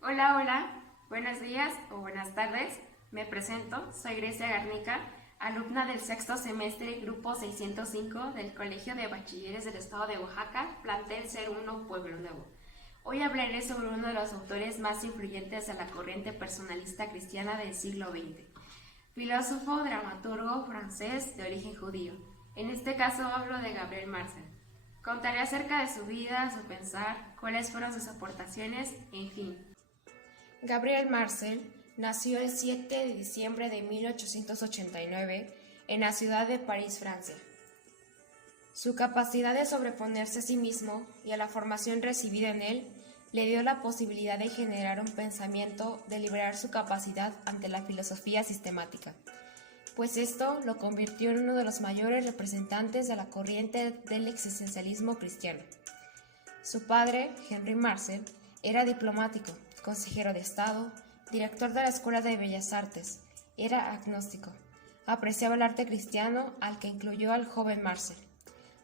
Hola, hola, buenos días o buenas tardes. Me presento, soy Grecia Garnica, alumna del sexto semestre Grupo 605 del Colegio de Bachilleres del Estado de Oaxaca, plantel 01 Pueblo Nuevo. Hoy hablaré sobre uno de los autores más influyentes de la corriente personalista cristiana del siglo XX, filósofo, dramaturgo francés de origen judío. En este caso hablo de Gabriel Marcel. Contaré acerca de su vida, su pensar, cuáles fueron sus aportaciones, en fin. Gabriel Marcel nació el 7 de diciembre de 1889 en la ciudad de París, Francia. Su capacidad de sobreponerse a sí mismo y a la formación recibida en él le dio la posibilidad de generar un pensamiento, de liberar su capacidad ante la filosofía sistemática, pues esto lo convirtió en uno de los mayores representantes de la corriente del existencialismo cristiano. Su padre, Henri Marcel, era diplomático, consejero de Estado, director de la Escuela de Bellas Artes, era agnóstico, apreciaba el arte cristiano al que incluyó al joven Marcel.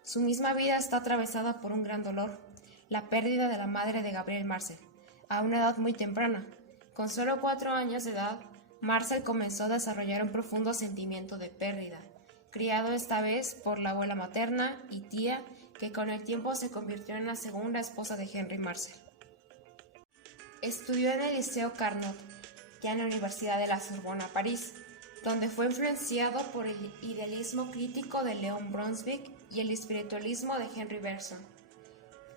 Su misma vida está atravesada por un gran dolor, la pérdida de la madre de Gabriel Marcel, a una edad muy temprana. Con solo 4 años de edad, Marcel comenzó a desarrollar un profundo sentimiento de pérdida, criado esta vez por la abuela materna y tía, que con el tiempo se convirtió en la segunda esposa de Henri Marcel. Estudió en el Liceo Carnot, ya en la Universidad de la Sorbona, París, donde fue influenciado por el idealismo crítico de León Brunswick y el espiritualismo de Henri Bergson.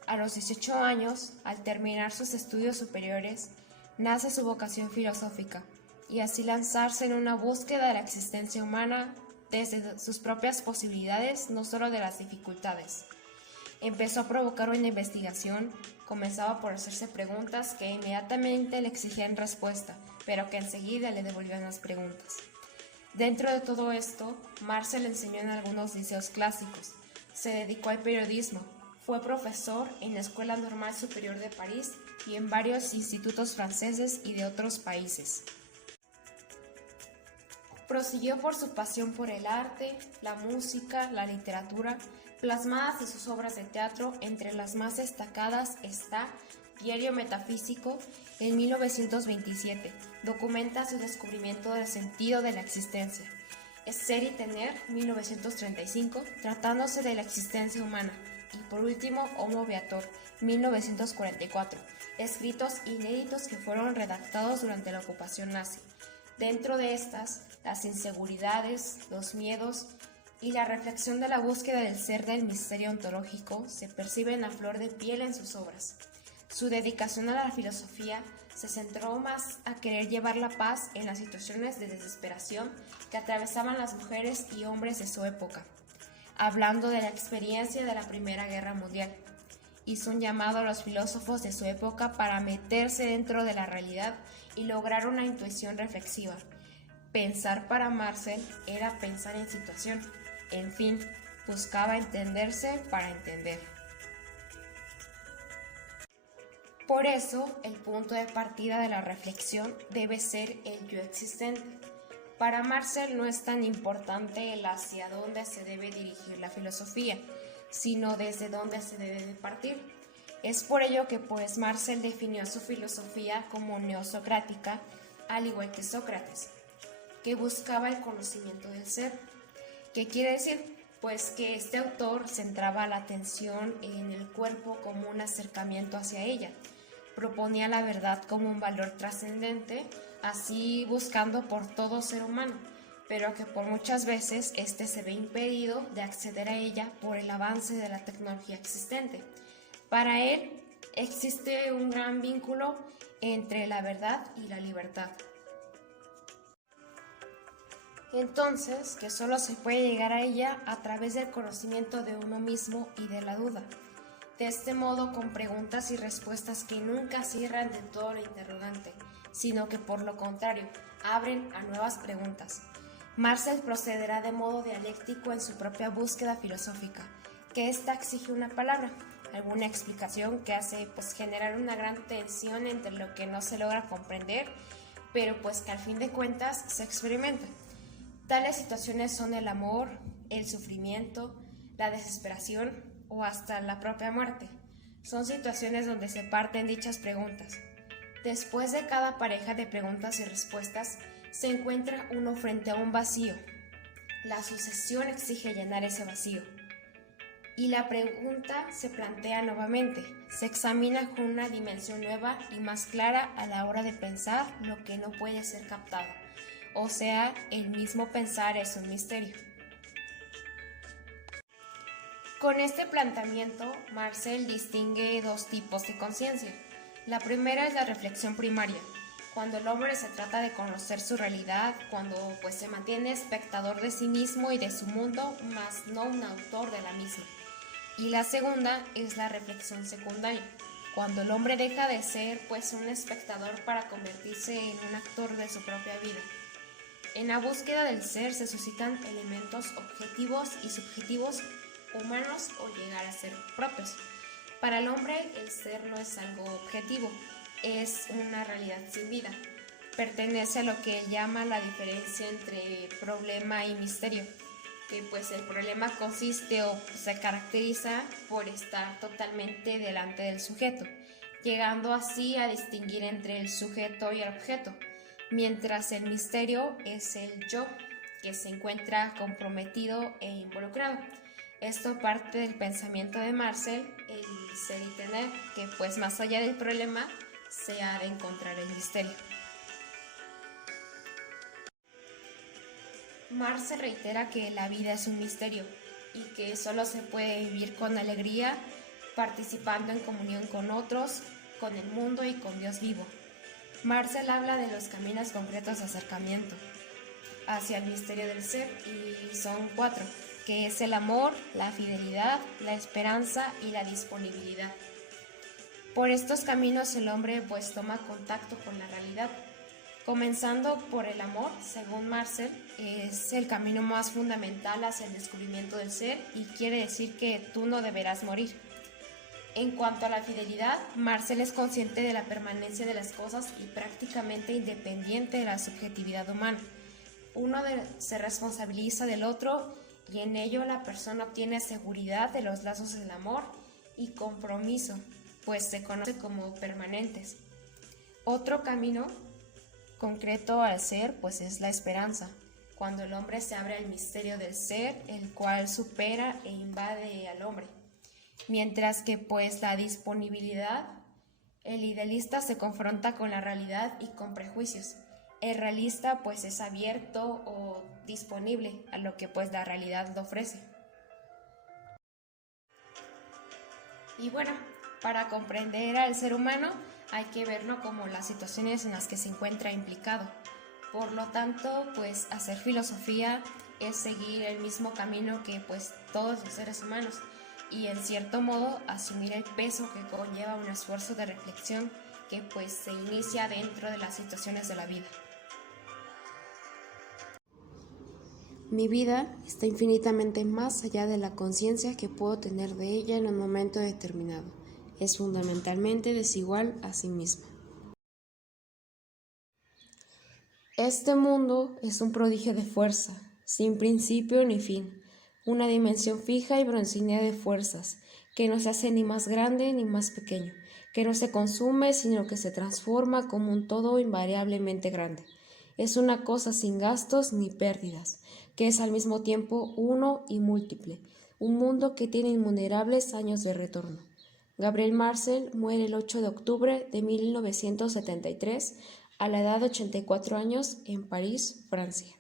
A los 18 años, al terminar sus estudios superiores, nace su vocación filosófica y así lanzarse en una búsqueda de la existencia humana desde sus propias posibilidades, no solo de las dificultades. Empezó a provocar una investigación, comenzaba por hacerse preguntas que inmediatamente le exigían respuesta, pero que enseguida le devolvían las preguntas. Dentro de todo esto, Marcel enseñó en algunos liceos clásicos, se dedicó al periodismo, fue profesor en la Escuela Normal Superior de París y en varios institutos franceses y de otros países. Prosiguió por su pasión por el arte, la música, la literatura, plasmadas en sus obras de teatro. Entre las más destacadas está Diario Metafísico, en 1927, documenta su descubrimiento del sentido de la existencia. Ser y tener, 1935, tratándose de la existencia humana. Y por último, Homo Viator, 1944, escritos inéditos que fueron redactados durante la ocupación nazi. Dentro de estas, las inseguridades, los miedos y la reflexión de la búsqueda del ser del misterio ontológico se perciben a flor de piel en sus obras. Su dedicación a la filosofía se centró más a querer llevar la paz en las situaciones de desesperación que atravesaban las mujeres y hombres de su época, hablando de la experiencia de la Primera Guerra Mundial. Hizo un llamado a los filósofos de su época para meterse dentro de la realidad y lograr una intuición reflexiva. Pensar para Marcel era pensar en situación. En fin, buscaba entenderse para entender. Por eso, el punto de partida de la reflexión debe ser el yo existente. Para Marcel no es tan importante el hacia dónde se debe dirigir la filosofía, sino desde dónde se debe de partir. Es por ello que Marcel definió su filosofía como neosocrática, al igual que Sócrates, que buscaba el conocimiento del ser. ¿Qué quiere decir? Pues que este autor centraba la atención en el cuerpo como un acercamiento hacia ella, proponía la verdad como un valor trascendente, así buscando por todo ser humano, pero que por muchas veces este se ve impedido de acceder a ella por el avance de la tecnología existente. Para él existe un gran vínculo entre la verdad y la libertad. Entonces, que solo se puede llegar a ella a través del conocimiento de uno mismo y de la duda. De este modo, con preguntas y respuestas que nunca cierran de todo lo interrogante, sino que por lo contrario, abren a nuevas preguntas. Marcel procederá de modo dialéctico en su propia búsqueda filosófica, que ésta exige una palabra, alguna explicación que hace generar una gran tensión entre lo que no se logra comprender, pero que al fin de cuentas se experimenta. Tales situaciones son el amor, el sufrimiento, la desesperación o hasta la propia muerte. Son situaciones donde se parten dichas preguntas. Después de cada pareja de preguntas y respuestas, se encuentra uno frente a un vacío. La sucesión exige llenar ese vacío. Y la pregunta se plantea nuevamente, se examina con una dimensión nueva y más clara a la hora de pensar lo que no puede ser captado. O sea, el mismo pensar es un misterio. Con este planteamiento, Marcel distingue dos tipos de conciencia. La primera es la reflexión primaria, cuando el hombre se trata de conocer su realidad, cuando se mantiene espectador de sí mismo y de su mundo, más no un autor de la misma. Y la segunda es la reflexión secundaria, cuando el hombre deja de ser un espectador para convertirse en un actor de su propia vida. En la búsqueda del ser se suscitan elementos objetivos y subjetivos humanos o llegar a ser propios. Para el hombre el ser no es algo objetivo, es una realidad sin vida. Pertenece a lo que él llama la diferencia entre problema y misterio, que el problema consiste o se caracteriza por estar totalmente delante del sujeto, llegando así a distinguir entre el sujeto y el objeto, mientras el misterio es el yo, que se encuentra comprometido e involucrado. Esto parte del pensamiento de Marcel, el ser y tener, que más allá del problema se ha de encontrar el misterio. Marcel reitera que la vida es un misterio y que solo se puede vivir con alegría, participando en comunión con otros, con el mundo y con Dios vivo. Marcel habla de los caminos concretos de acercamiento hacia el misterio del ser y son 4, que es el amor, la fidelidad, la esperanza y la disponibilidad. Por estos caminos el hombre toma contacto con la realidad. Comenzando por el amor, según Marcel, es el camino más fundamental hacia el descubrimiento del ser y quiere decir que tú no deberás morir. En cuanto a la fidelidad, Marcel es consciente de la permanencia de las cosas y prácticamente independiente de la subjetividad humana. Uno se responsabiliza del otro y en ello la persona obtiene seguridad de los lazos del amor y compromiso, se conoce como permanentes. Otro camino concreto al ser es la esperanza, cuando el hombre se abre al misterio del ser, el cual supera e invade al hombre. Mientras que la disponibilidad, el idealista se confronta con la realidad y con prejuicios. El realista es abierto o disponible a lo que la realidad le ofrece. Y para comprender al ser humano hay que verlo como las situaciones en las que se encuentra implicado. Por lo tanto, hacer filosofía es seguir el mismo camino que todos los seres humanos y en cierto modo asumir el peso que conlleva un esfuerzo de reflexión que se inicia dentro de las situaciones de la vida. Mi vida está infinitamente más allá de la conciencia que puedo tener de ella en un momento determinado. Es fundamentalmente desigual a sí misma. Este mundo es un prodigio de fuerza, sin principio ni fin, una dimensión fija y broncínea de fuerzas, que no se hace ni más grande ni más pequeño, que no se consume sino que se transforma como un todo invariablemente grande. Es una cosa sin gastos ni pérdidas, que es al mismo tiempo uno y múltiple, un mundo que tiene innumerables años de retorno. Gabriel Marcel muere el 8 de octubre de 1973 a la edad de 84 años en París, Francia.